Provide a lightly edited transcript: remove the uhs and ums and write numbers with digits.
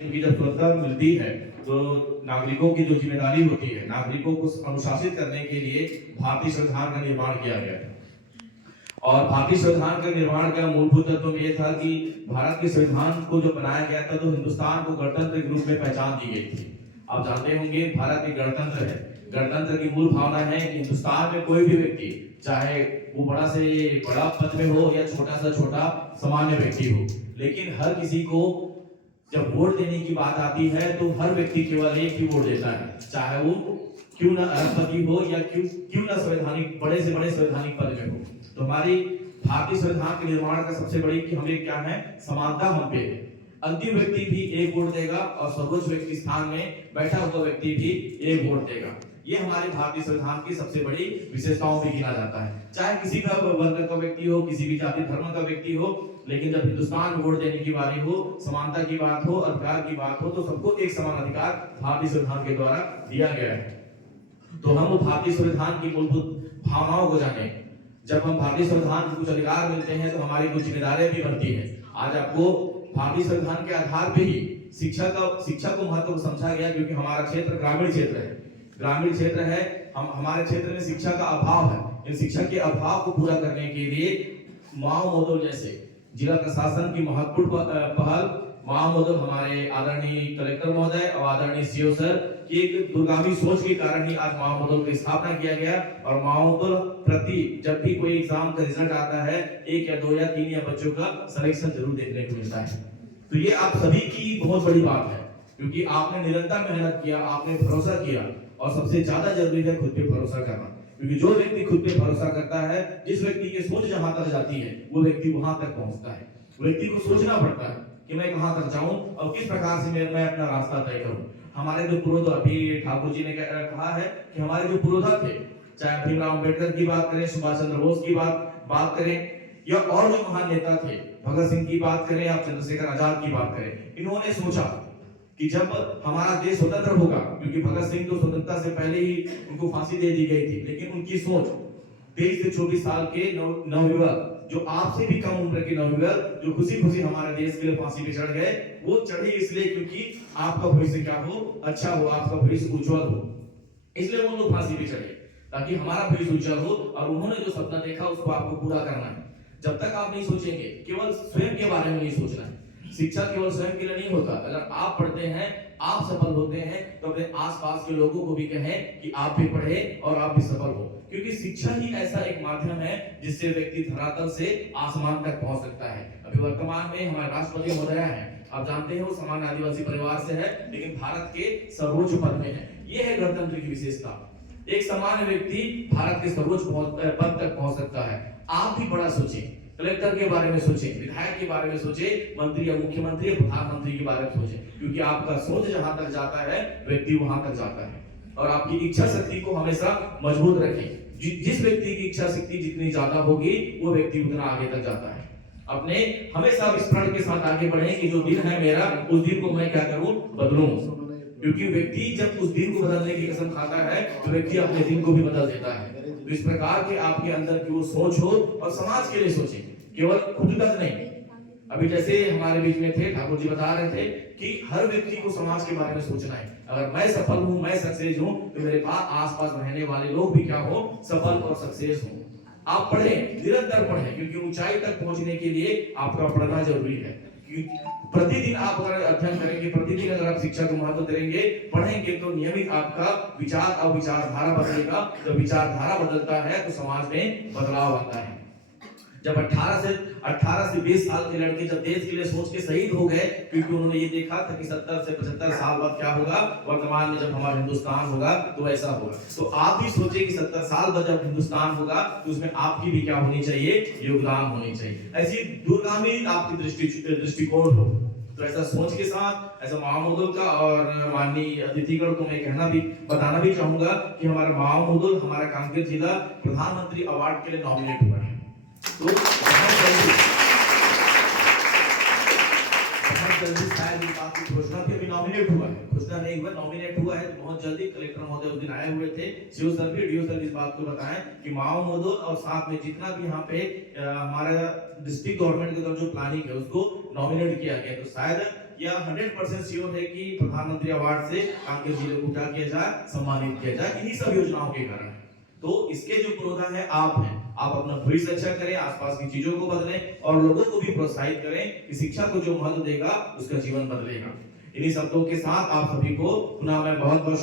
इनकी जब स्वतंत्रता मिलती है तो नागरिकों की जो जिम्मेदारी होती है, नागरिकों को अनुशासित करने के लिए भारतीय संविधान का निर्माण किया गया है। और भारतीय संविधान का निर्माण का मूलभूत तत्व ये था कि भारत के संविधान को जो बनाया गया था तो हिंदुस्तान को गणतंत्र के रूप में पहचान दी गई थी। आप जानते होंगे भारत एक गणतंत्र है। गणतंत्र की मूल भावना है कि हिंदुस्तान में कोई भी व्यक्ति, चाहे वो बड़ा से बड़ा पद में हो या छोटा से छोटा सामान्य व्यक्ति हो, लेकिन हर किसी को जब वोट देने की बात आती है तो हर व्यक्ति केवल एक ही वोट देता है, चाहे वो क्यों ना अरबपति हो या क्यों ना संवैधानिक बड़े से बड़े संवैधानिक पद में हो। तो हमारी भारतीय संविधान के निर्माण का सबसे बड़ी कि हमें क्या है, समानता हम पे है। अंतिम व्यक्ति भी एक वोट देगा और सर्वोच्च व्यक्ति स्थान में बैठा हुआ व्यक्ति भी एक वोट देगा। ये हमारे भारतीय संविधान की सबसे बड़ी विशेषताओं में गिना जाता है। चाहे किसी का वर्ग का व्यक्ति हो, किसी भी जाति धर्म का व्यक्ति हो, लेकिन जब हिंदुस्तान में वोट देने की बारी हो, समानता की बात हो, अधिकार की बात हो, तो सबको एक समान अधिकार भारतीय संविधान के द्वारा दिया गया है। तो हम भारतीय संविधान की मूलभूत भावनाओं को जाने। जब हम भारतीय संविधान को कुछ अधिकार मिलते हैं तो हमारी कुछ जिम्मेदारियां भी बनती है। आज आपको भारतीय संविधान के आधार पे ही शिक्षा को महत्व समझा गया, क्योंकि हमारा क्षेत्र ग्रामीण क्षेत्र है। ग्रामीण क्षेत्र है, हमारे क्षेत्र में शिक्षा का अभाव है। इन शिक्षा के अभाव को पूरा करने के लिए माओ मोदल जैसे जिला प्रशासन की महत्वपूर्ण पहल, माओ मोदल हमारे आदरणीय कलेक्टर महोदय और आदरणीय सीओ सर की एक दूरगामी सोच के कारण ही आज माओ मोदल की स्थापना किया गया। और माओ मोदल प्रति जब भी कोई एग्जाम का रिजल्ट आता है, 1 या 2 या 3 या बच्चों का सिलेक्शन जरूर देखने को मिलता है। तो ये आप सभी की बहुत बड़ी बात है, क्योंकि आपने निरंतर मेहनत किया, आपने भरोसा किया, और सबसे ज्यादा जरूरी है खुद पे भरोसा करना। क्योंकि जो व्यक्ति खुद पे भरोसा करता है, जिस व्यक्ति की सोच जहां तक जाती है वो व्यक्ति वहां तक पहुंचता है। व्यक्ति को सोचना पड़ता है कि मैं कहां तक जाऊं और किस प्रकार से मैं अपना रास्ता तय करूं। हमारे जो पूर्वज, अभी ठाकुर जी ने कहा है कि हमारे जो पूर्वज थे, चाहे भीमराव अम्बेडकर की बात करें, सुभाष चंद्र बोस की बात करें, या और जो महान नेता थे, भगत सिंह की बात करें, आप चंद्रशेखर आजाद की बात करें, इन्होंने सोचा कि जब हमारा देश स्वतंत्र होगा, क्योंकि भगत सिंह तो स्वतंत्रता से पहले ही उनको फांसी दे दी गई थी, लेकिन उनकी सोच 23 से 24 साल के नवयुवक, जो आपसे भी कम उम्र के नवयुवक, जो खुशी खुशी हमारे देश के लिए फांसी पे चढ़ गए, वो चढ़े इसलिए क्योंकि आपका भविष्य क्या हो, अच्छा हो, आपका भविष्य उज्जवल हो, इसलिए वो लोग फांसी पे चढ़े ताकि हमारा भविष्य उज्जवल हो। और उन्होंने जो सपना देखा उसको आपको पूरा करना है। जब तक आप नहीं सोचेंगे, केवल स्वयं के बारे में नहीं सोचना है। शिक्षा केवल स्वयं के लिए नहीं होता। अगर आप पढ़ते हैं, आप सफल होते हैं, तो अपने आसपास के लोगों को भी कहें कि आप भी पढ़े और आप भी सफल हो। क्योंकि शिक्षा ही ऐसा एक माध्यम है जिससे व्यक्ति धरातल से आसमान तक पहुंच सकता है। अभी वर्तमान में हमारे राष्ट्रपति महोदय हैं, आप जानते हैं वो सामान्य आदिवासी परिवार से है, लेकिन भारत के सर्वोच्च पद में है। ये है गणतंत्र की विशेषता। एक सामान्य व्यक्ति भारत के सर्वोच्च पद तक पहुंच सकता है। आप भी बड़ा सोचें, कलेक्टर के बारे में सोचें, विधायक के बारे में सोचें, मंत्री या मुख्यमंत्री या प्रधानमंत्री के बारे में सोचें, क्योंकि आपका सोच जहां तक जाता है व्यक्ति वहां तक जाता है। और आपकी इच्छा शक्ति को हमेशा मजबूत रखें। जिस व्यक्ति की इच्छा शक्ति जितनी ज्यादा होगी वो व्यक्ति उतना आगे तक जाता है। अपने हमेशा इस प्रण के साथ आगे बढ़ें कि जो दिन है मेरा, उस दिन को मैं क्या करूं, बदलूं। क्योंकि व्यक्ति जब उस दिन को बदलने की कसम खाता है तो व्यक्ति अपने दिन को भी बदल देता है। तो इस प्रकार के आपके अंदर की वो सोच हो और समाज के लिए सोचें, केवल खुद तक नहीं। अभी जैसे हमारे बीच में थे, ठाकुर जी बता रहे थे कि हर व्यक्ति को समाज के बारे में सोचना है। अगर मैं सफल हूं, मैं सक्सेस हूं, तो मेरे पास आसपास रहने वाले लोग भी क्या हो, सफल और सक्सेस हो। आप पढ़ें, निरंतर पढ़ें, क्योंकि ऊंचाई तक पहुंचने के लिए आपका पढ़ना जरूरी है। प्रतिदिन आप अगर अध्ययन करेंगे, प्रतिदिन अगर आप शिक्षा को महत्व देंगे, पढ़ेंगे, तो नियमित आपका विचार और विचारधारा बदलेगा। जब विचारधारा बदलता है तो समाज में बदलाव आता है। जब 18 से 20 साल के लड़के जब देश के लिए सोच के शहीद हो गए, क्योंकि उन्होंने ये देखा था कि 70 से 75 साल बाद क्या होगा, वर्तमान में जब हमारा हिंदुस्तान होगा तो ऐसा होगा। तो आप भी सोचिए कि 70 साल बाद जब हिंदुस्तान होगा तो उसमें आपकी भी क्या होनी चाहिए, योगदान होनी चाहिए। ऐसी दूरगामी आपकी दृष्टिकोण हो। तो ऐसा सोच के साथ, ऐसा माओ मोदल का और माननीय अतिथिगण को मैं बताना भी चाहूंगा कि हमारा माओ मोदल हमारा कांकेर जिला प्रधानमंत्री अवार्ड के लिए नॉमिनेट हुआ है। तो बहुत जल्दी शायद इस बात की घोषणा भी अभी नॉमिनेट हुआ है, घोषणा नहीं हुआ, नॉमिनेट हुआ है। तो बहुत जल्दी कलेक्टर महोदय उस दिन आए हुए थे, सीओ सर भी, डीओ सर इस बात को बताएं कि माओ मोदल और साथ में जितना भी यहाँ पे हमारा डिस्ट्रिक्ट गवर्नमेंट की तरफ जो प्लानिंग है उसको नॉमिनेट किया गया। तो शायद यह 100% श्योर है कि प्रधानमंत्री अवार्ड से कांकेर जिले को क्या किया जाए, सम्मानित किया जाए, इन्हीं सब योजनाओं के कारण। तो इसके जो पुरोधा है आप हैं, आप अपना भविष्य अच्छा करें, आसपास की चीजों को बदलें और लोगों को भी प्रोत्साहित करें कि शिक्षा को जो महत्व देगा उसका जीवन बदलेगा। इन्हीं शब्दों के साथ आप सभी को पुनः मैं बहुत बहुत